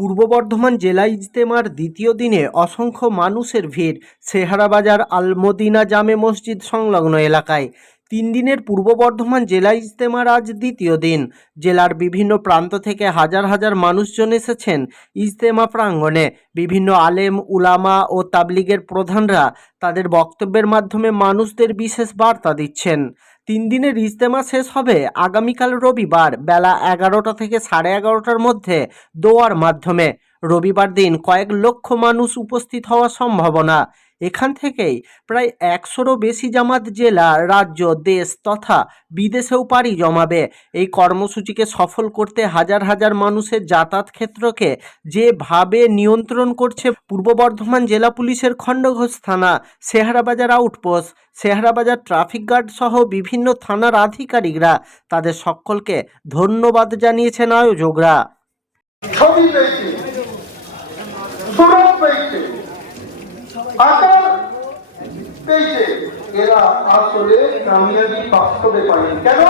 পূর্ব বর্ধমান জেলা ইজতেমার দ্বিতীয় দিনে অসংখ্য মানুষের ভিড় সেহারাবাজার আল-মদিনা জামে মসজিদ সংলগ্ন এলাকায়। 3 দিনের পূর্ব বর্ধমান জেলা ইজতেমার আজ দ্বিতীয় দিন। জেলার বিভিন্ন প্রান্ত থেকে হাজার হাজার মানুষজন এসেছেন ইজতেমা প্রাঙ্গণে। বিভিন্ন আলেম, উলামা ও তাবলিগের প্রধানরা তাদের বক্তব্যের মাধ্যমে মানুষদের বিশেষ বার্তা দিচ্ছেন। 3 দিনের ইজতেমা শেষ হবে আগামীকাল রবিবার বেলা 11টা থেকে 11:30টার মধ্যে দোয়ার মাধ্যমে। রবিবার দিন কয়েক লক্ষ মানুষ উপস্থিত হওয়ার সম্ভাবনা। এখান থেকেই প্রায় 100রও বেশি জামাত জেলা, রাজ্য, দেশ তথা বিদেশেও পাড়ি জমাবে। এই কর্মসূচিকে সফল করতে হাজার হাজার মানুষের যাতায়াত ক্ষেত্রকে যেভাবে নিয়ন্ত্রণ করছে পূর্ব বর্ধমান জেলা পুলিশের খণ্ডঘোষ থানা, সেহারাবাজার আউটপোস্ট, সেহারাবাজার ট্রাফিক গার্ড সহ বিভিন্ন থানার আধিকারিকরা, তাদের সকলকে ধন্যবাদ জানিয়েছেন আয়োজকরা। ছবি পেয়েছে, সুরত পেয়েছে, আকার পেয়েছে, এরা আসলে কামিয়াবি বাস্তবে পায়নি। কেন?